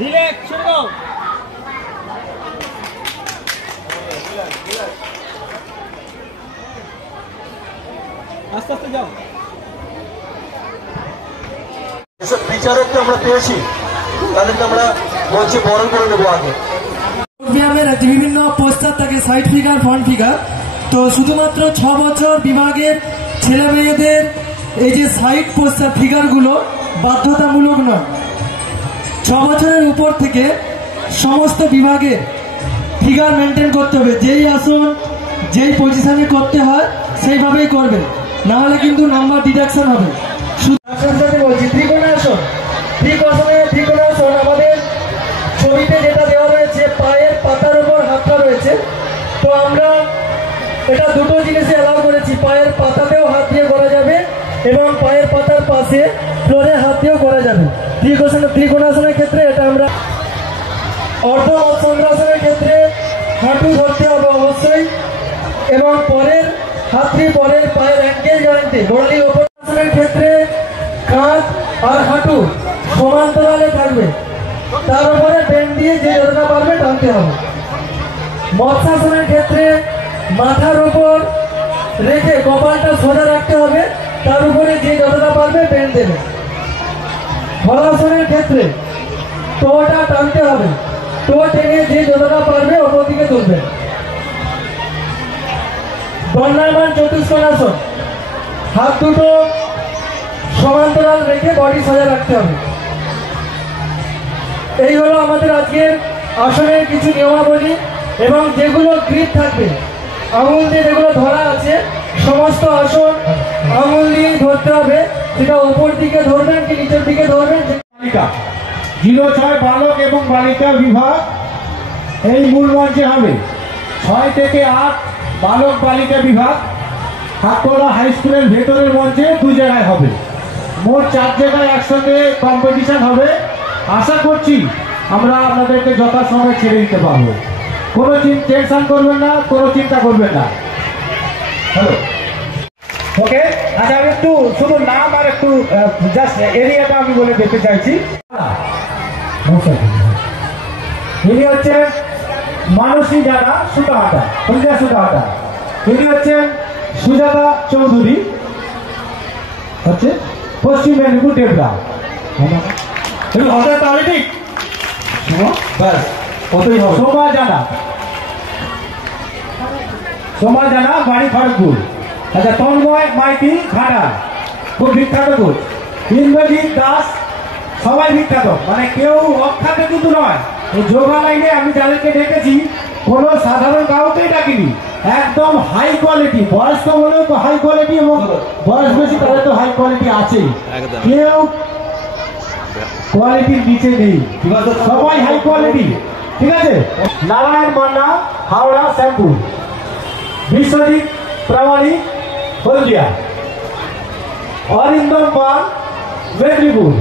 Relax, শুরু করো। আস্তে আস্তে যাও। এসব বিচারককে আমরা পেয়েছি, তাদেরকে আমরা মঞ্চে বরণ করে নেবো আগে। বিভিন্ন পোস্টার থাকে, সাইড ফিগার, ফ্রন্ট ফিগার। তো শুধুমাত্র 6 বছর বিভাগের ছেলে মেয়েদের এই যে সাইড পোস্টার ফিগারগুলো বাধ্যতামূলক নয়। 6 বছরের উপর থেকে সমস্ত বিভাগে ফিগার মেনটেন করতে হবে। যেই আসন যেই পজিশনে করতে হয় সেইভাবেই করবেন, না হলে কিন্তু নাম্বার ডিডাকশন হবে। বলছি ত্রিকোণাসন। ত্রিকোণাসন আমাদের ছবিতে যেটা দেওয়া রয়েছে, পায়ের পাতার উপর হাতটা রয়েছে। তো আমরা এটা দুটো জিনিসে অ্যালাউ করেছি, পায়ের পাতাতেও হাত দিয়ে করা যাবে এবং পায়ের পাতার পাশে ফ্লোরে হাত দিয়েও করা যাবে। ত্রিকোণাসনের ক্ষেত্রে এটা আমরা। অর্ধ মৎস্যাসনের ক্ষেত্রে হাঁটু ধরতে হবে অবশ্যই, এবং পরের হাতটি পরের পায়ের অ্যাঙ্কেল জয়েন্টে গোড়ালির ওপর। আসনের ক্ষেত্রে কাঁধ আর হাঁটু সমান্তরালে থাকবে, তার উপরে বেন্ড দিয়ে যে যতটা পারবে টানতে হবে। মৎস্যাসনের ক্ষেত্রে মাথার উপর রেখে কপালটা সোজা রাখতে হবে, তার উপরে যে যতটা পারবে বেন্ড দেবে। হলাসনের ক্ষেত্রে টোটা টানতে হবে, টো টেনে যে যতটা পারবে ওপর দিকে তুলবে। দণ্ডায়মান চতুষ্কোণাসন, হাত দুটো সমান্তরাল রেখে বডি সোজা রাখতে হবে। এই হলো আমাদের আজকের আসনের কিছু নিয়মাবলী, এবং যেগুলো গ্রিপ থাকবে আঙুল দিয়ে যেগুলো ধরা আছে, সমস্ত আসন আঙুল দিয়ে ধরতে হবে। সেটা উপর দিকে ধরবেন কি নিচের দিকে ধরবেন। 06 বালক এবং বালিকা বিভাগ এই মূল মঞ্চে হবে। 6 থেকে 8 বালক বালিকা বিভাগ হাতকলা হাই স্কুলের ভেতরের মঞ্চে 2 জায়গায় হবে। মোট 4 জায়গায় একসঙ্গে কম্পিটিশন হবে। আশা করছি আমরা আপনাদেরকে যথাসময়ে ছেড়ে দিতে পারবো। কোনো টেনশন করবেন না, কোনো চিন্তা করবেন না। হ্যালো, ওকে। আচ্ছা, আমি একটু শুধু নাম আর একটু জাস্ট এরিয়াটা আমি বলে দেখতে চাইছি। ইনি হচ্ছেন মানসী জানা সুতাহাটা, সুতাহাটা। ইনি হচ্ছেন সুজাতা চৌধুরী, হচ্ছে পশ্চিম মেদিনীপুর টেপলা। তাহলে ঠিক ব্যাস কতই হবে। সোমা জানা বাড়ি খড়গপুর। আচ্ছা, তন্ময় মাইতি ঘাটা, খুব বিখ্যাত কোচ। ইন্দ্রজিৎ দাস, সবাই বিখ্যাত, মানে কেউ অখ্যাত কিন্তু নয়। এই যোগা লাইনে আমি যাদেরকে ডেকেছি কোনো সাধারণ কাউকেই ডাকিনি, একদম হাই কোয়ালিটি। বয়স তো হলেও হাই কোয়ালিটি, এবং বয়স বেশি তাদের তো হাই কোয়ালিটি আছেই। কেউ কোয়ালিটির নিচে নেই, সবাই হাই কোয়ালিটি। ঠিক আছে। নারায়ণ মান্না, হাওড়া শ্যামপুর। বিশ্বজিৎ প্রামাণিক, হলদিয়া। অরিন্দম পাল, মেদিনীপুর।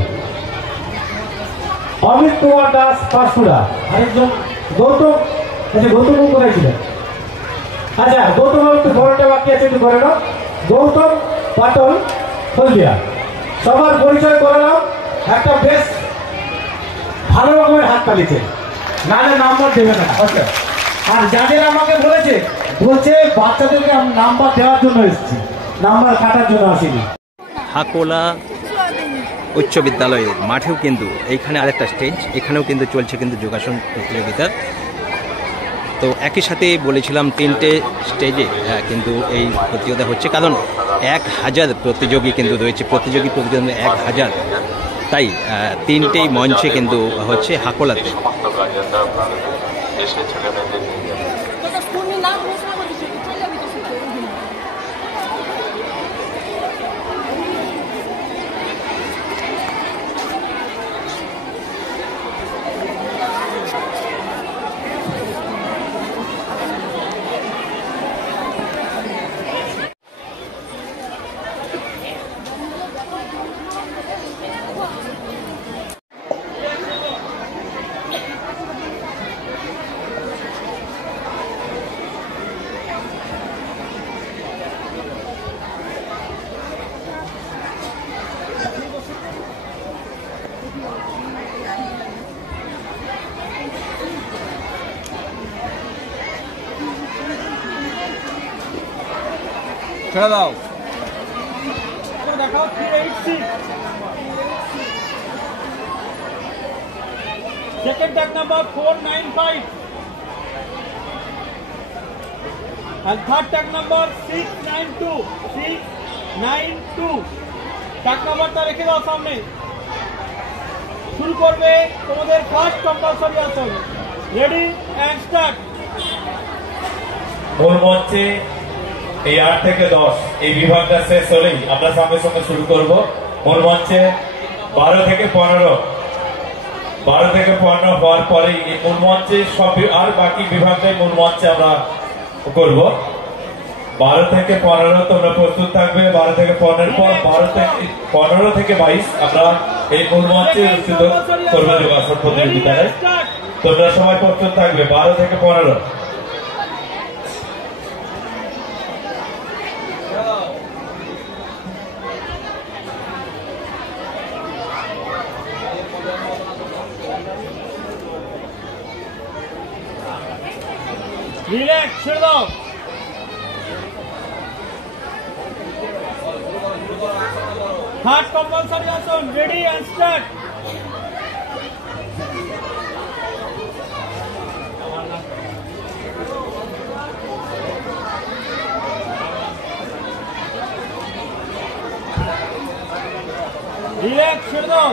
অমিত কুমার দাস, পাঁশকুড়া। আরেকজন গৌতম, আচ্ছা গৌতম কোথায় ছিলেন? আচ্ছা, গৌতম একটু ঘরটা বাকি আছে, একটু করে নাও। গৌতম পাটল, হলদিয়া। সবার পরিচয় করালাম। একটা বেশ ভালো রকমের হাত তালিছে, নাহলে নাম্বার দেবে না। আচ্ছা, আর যাদের আমাকে বলছে বাচ্চাদেরকে নাম্বার দেওয়ার জন্য এসেছি, নাম্বার কাটার জন্য আসিনি। হাকোলা উচ্চ বিদ্যালয়ের মাঠেও কিন্তু এইখানে আরেকটা স্টেজ, এখানেও কিন্তু চলছে কিন্তু যোগাসন প্রতিযোগিতা। তো একই সাথে বলেছিলাম 3টে স্টেজে কিন্তু এই প্রতিযোগিতা হচ্ছে, কারণ 1000 প্রতিযোগী কিন্তু রয়েছে, প্রতিযোগী 1000। তাই 3টেই মঞ্চে কিন্তু হচ্ছে হাকোলাতে। ছেড়ে দাও। দেখাও 386 second tag number 495 and third tag number 692 tag নাম্বারটা রেখে দাও সামনে। শুরু করবে তোমাদের ফার্স্ট কম্পালসরি আসন। Ready and start. মূল মঞ্চে এই 8 থেকে 10 এই বিভাগটা শেষ হলেই আমরা সঙ্গে সঙ্গে শুরু করব। মূল মঞ্চে 12 থেকে 15 হওয়ার পরে এই মূল মঞ্চে সব আর বাকি বিভাগটাই মূল মঞ্চে আমরা করব। 12 থেকে 15 তোমরা প্রস্তুত থাকবে। 12 থেকে 15 পর 15 থেকে 22 আমরা এই মূল মঞ্চে অনুষ্ঠিত করবো যোগাসন প্রতিযোগিতায়। তোমরা সবাই প্রস্তুত থাকবে। 12 থেকে 15 রিল্যাক্স, ছেড়ে দাও। থার্ড কম্পালসরি আসন। Ready and start. রিল্যাক্স, ছেড়ে দাও।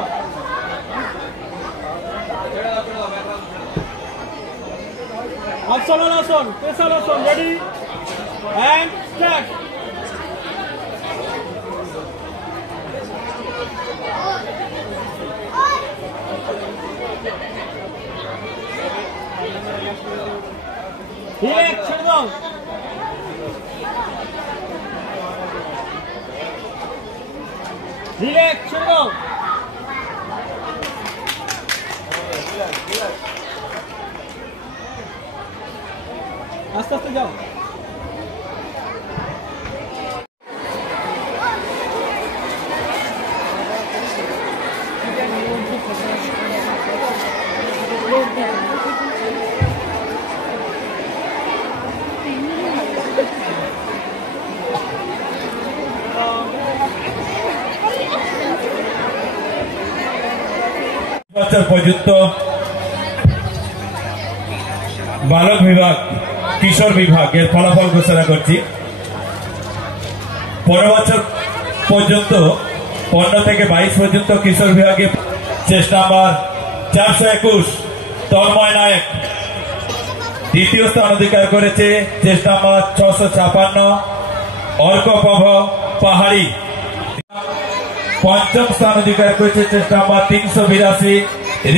আসন পেশালাসন। Ready and start. রিল্যাক্স, ছেড়ে দাও। রিল্যাক্স, ছেড়ে দাও। আস্তে আস্তে যাও। বছর পর্যন্ত বালক বিভাগ, কিশোর বিভাগের ফলাফল ঘোষণা করছি। 15 বছর পর্যন্ত 15 থেকে 22 পর্যন্ত কিশোর বিভাগে চেস্ট নাম্বার 421 তন্ময় নায়ক দ্বিতীয় স্থান অধিকার করেছে। চেস্ট নাম্বার 656 অর্কপ্রভ পাহাড়ি পঞ্চম স্থান অধিকার করেছে। চেস্ট নাম্বার 382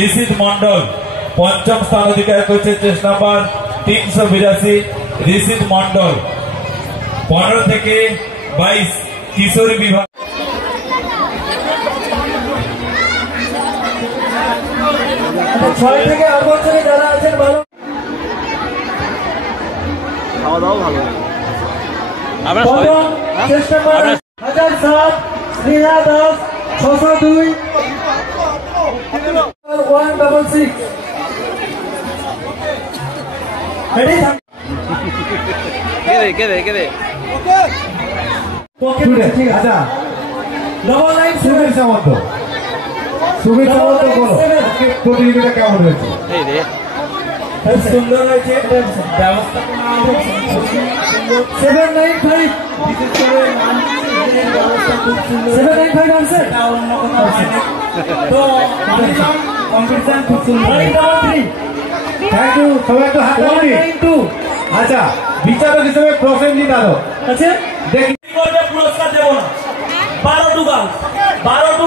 ঋষিত মন্ডল পঞ্চম স্থান অধিকার করেছে। Chest number 382 Rishit Mondal. 15 থেকে 22 কিশোরী বিভাগ। ছয় থেকে 8 বছরে যারা আছেন ভালো খাওয়া দাওয়া ভালো। প্রথম চেষ্টা করেন 1007 স্নেহা দাস 602 166 রেডি কেদে ঠিক আছে। ডবল লাইন সুবীর সামন্ত বলো প্রতিযোগিতা কেমন হয়েছে? এই রে খুব সুন্দর হয়েছে। ব্যবস্থাপনা 795 বিশেষ করে ব্যবস্থা খুব সুন্দর। 795 আছে এটা অন্য কোনো হয় না। তো কম্পিটিশন খুব সুন্দর। 3 থ্যাংক ইউ। সবাই একটু হাত তালি। 192 আচ্ছা, বিচারক হিসেবে প্রসেনজিৎ আদব আছে। দেখি পুরস্কার দেবো না। 12 টু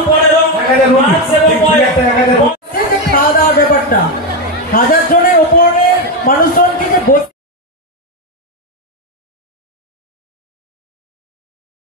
15 খাওয়া দাওয়ার ব্যাপারটা 1000 জন